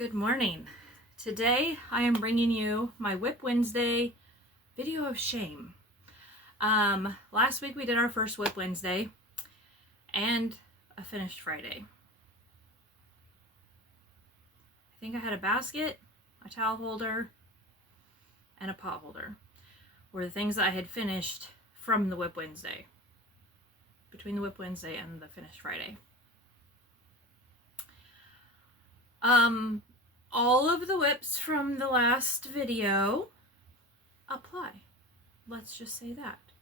Good morning. Today I am bringing you my WIP Wednesday video of shame. Last week we did our first WIP Wednesday and a finished Friday. I think I had a basket, a towel holder, and a pot holder were the things that I had finished from the WIP Wednesday, between the WIP Wednesday and the finished Friday. All of the WIPs from the last video apply. Let's just say that.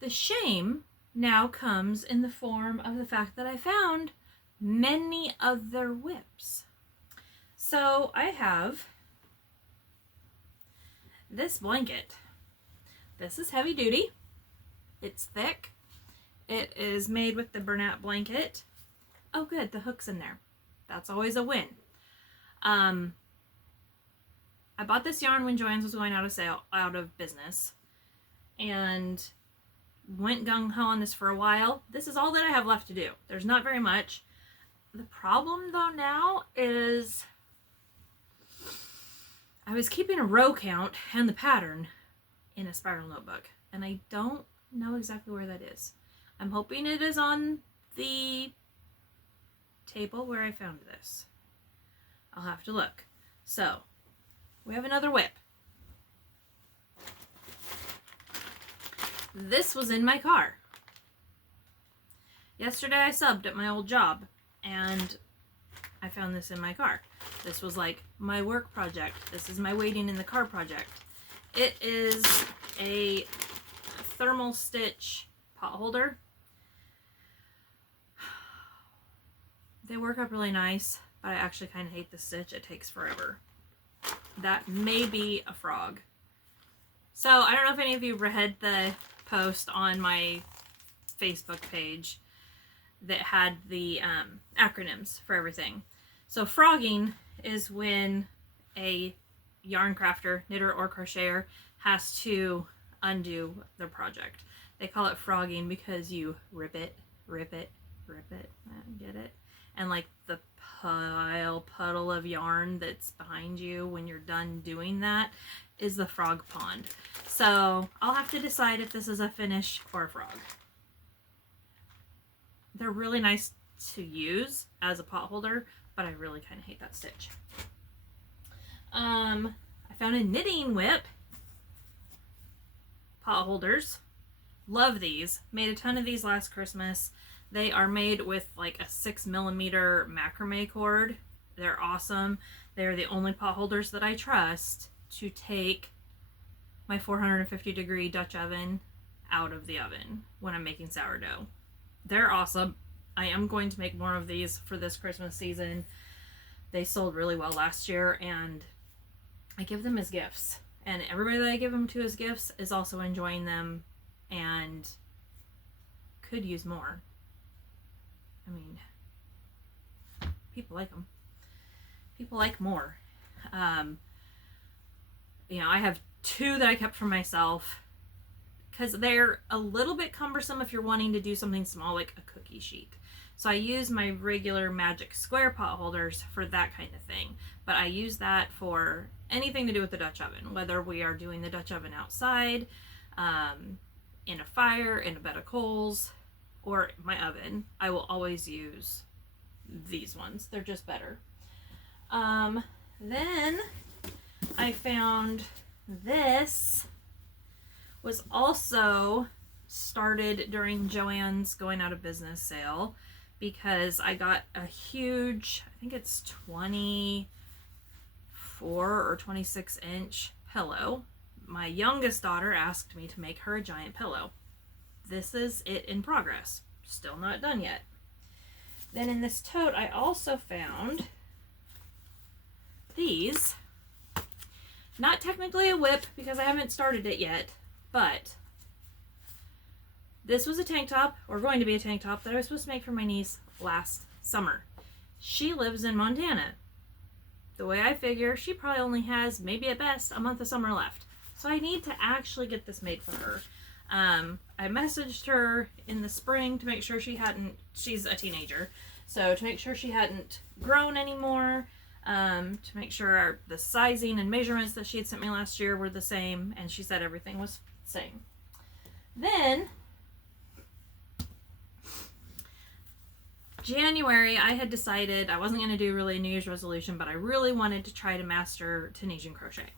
The shame now comes in the form of the fact that I found many other WIPs. So I have this blanket. This is heavy duty. It's thick. It is made with the burnout blanket. Oh good, the hook's in there. That's always a win. I bought this yarn when Joann's was going out of business, and went gung-ho on this for a while. This is all that I have left to do. There's not very much. The problem though now is I was keeping a row count and the pattern in a spiral notebook, and I don't know exactly where that is. I'm hoping it is on the table where I found this. I'll have to look. So, we have another WIP. This was in my car. Yesterday I subbed at my old job and I found this in my car. This was like my work project. This is my waiting in the car project. It is a thermal stitch pot holder. They work up really nice, but I actually kind of hate the stitch. It takes forever. That may be a frog. So I don't know if any of you read the post on my Facebook page that had the acronyms for everything. So frogging is when a yarn crafter, knitter, or crocheter has to undo their project. They call it frogging because you rip it, get it? And like the puddle of yarn that's behind you when you're done doing that is the frog pond. So I'll have to decide if this is a finish or a frog. They're really nice to use as a pot holder, but I really kind of hate that stitch. I found a knitting WIP. Pot holders. Love these. Made a ton of these last Christmas. They are made with like a 6mm macrame cord. They're awesome. They're the only pot holders that I trust to take my 450-degree Dutch oven out of the oven when I'm making sourdough. They're awesome. I am going to make more of these for this Christmas season. They sold really well last year, and I give them as gifts. And everybody that I give them to as gifts is also enjoying them and could use more. I mean, people like them. People like more. You know, I have two that I kept for myself because they're a little bit cumbersome if you're wanting to do something small like a cookie sheet. So I use my regular magic square pot holders for that kind of thing. But I use that for anything to do with the Dutch oven, whether we are doing the Dutch oven outside, in a fire, in a bed of coals, or my oven. I will always use these ones. They're just better. Then I found this was also started during Joann's going out of business sale because I got a huge, I think it's 24 or 26 inch pillow. My youngest daughter asked me to make her a giant pillow. This is it in progress. Still not done yet. Then in this tote, I also found these. Not technically a WIP because I haven't started it yet, but this was a tank top, or going to be a tank top, that I was supposed to make for my niece last summer. She lives in Montana. The way I figure, she probably only has, maybe at best, a month of summer left. So I need to actually get this made for her. I messaged her in the spring to make sure she's a teenager, so to make sure she hadn't grown anymore. to make sure the sizing and measurements that she had sent me last year were the same, and she said everything was the same. Then January, I had decided I wasn't going to do really a New Year's resolution, but I really wanted to try to master Tunisian crochet.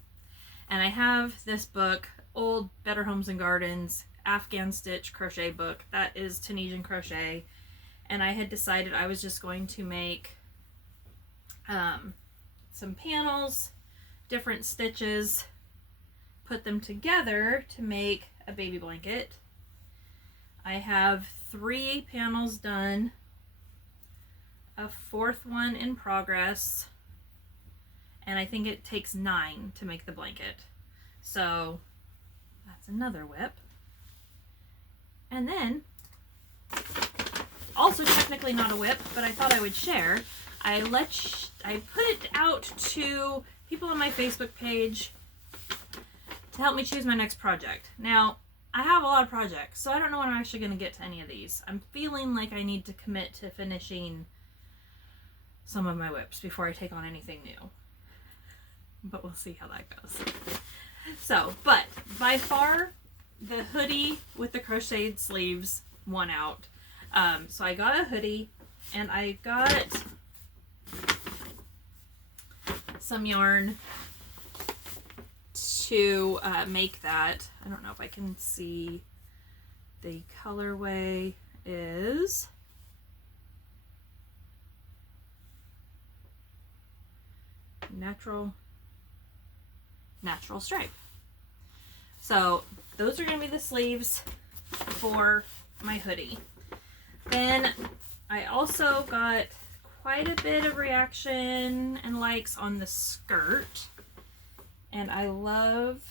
And I have this book, Old Better Homes and Gardens Afghan Stitch Crochet book. That is Tunisian crochet. And I had decided I was just going to make some panels, different stitches, put them together to make a baby blanket. I have 3 panels done, a 4th one in progress, and I think it takes 9 to make the blanket. So that's another WIP. And then, also technically not a WIP, but I thought I would share, I put it out to people on my Facebook page to help me choose my next project. Now, I have a lot of projects, so I don't know when I'm actually going to get to any of these. I'm feeling like I need to commit to finishing some of my WIPs before I take on anything new. But we'll see how that goes. So, but by far, the hoodie with the crocheted sleeves won out. So I got a hoodie, and I got some yarn to make that. I don't know if I can see. The colorway is natural stripe. So those are going to be the sleeves for my hoodie. Then I also got quite a bit of reaction and likes on the skirt, and I love,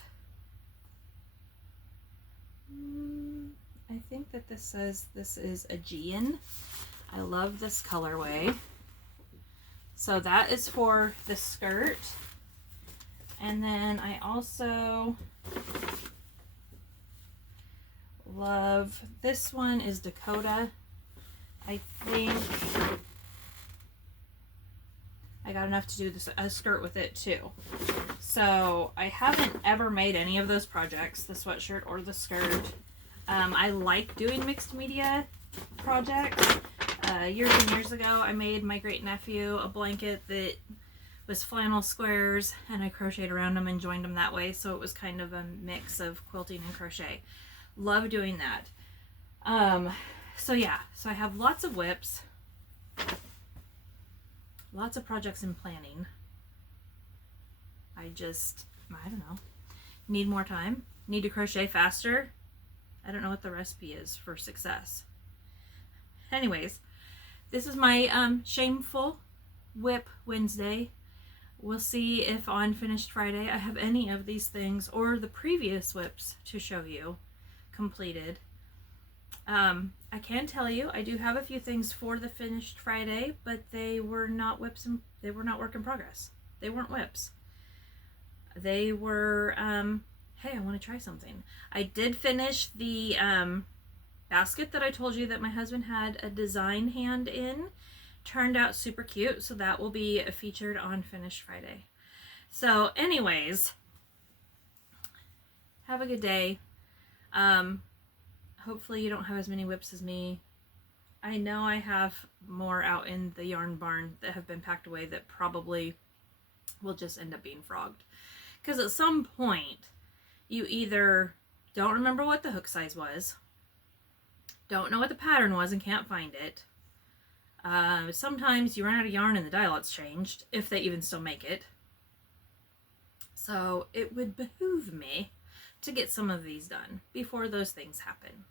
I think that this says this is Aegean. I love this colorway. So that is for the skirt. And then I also love, this one is Dakota. I think I got enough to do this a skirt with it too. So I haven't ever made any of those projects, the sweatshirt or the skirt. I like doing mixed media projects. Years and years ago, I made my great nephew a blanket that was flannel squares, and I crocheted around them and joined them that way. So it was kind of a mix of quilting and crochet. Love doing that. So yeah, so I have lots of WIPs, lots of projects in planning. I don't know, need more time, need to crochet faster. I don't know what the recipe is for success. Anyways, this is my shameful WIP Wednesday. We'll see if on Finished Friday I have any of these things or the previous WIPs to show you completed. I can tell you I do have a few things for the Finished Friday, but they were not WIPs and they were not work in progress. They weren't WIPs. They were, hey, I want to try something. I did finish the basket that I told you that my husband had a design hand in. Turned out super cute, so that will be featured on Finished Friday. So anyways, have a good day. Hopefully you don't have as many WIPs as me. I know I have more out in the yarn barn that have been packed away that probably will just end up being frogged. Because at some point, you either don't remember what the hook size was, don't know what the pattern was and can't find it. Sometimes you run out of yarn and the dye lot's changed, if they even still make it. So it would behoove me to get some of these done before those things happen.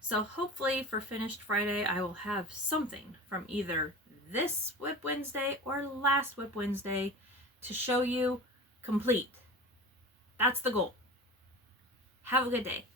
So hopefully for Finished Friday, I will have something from either this WIP Wednesday or last WIP Wednesday to show you complete. That's the goal. Have a good day.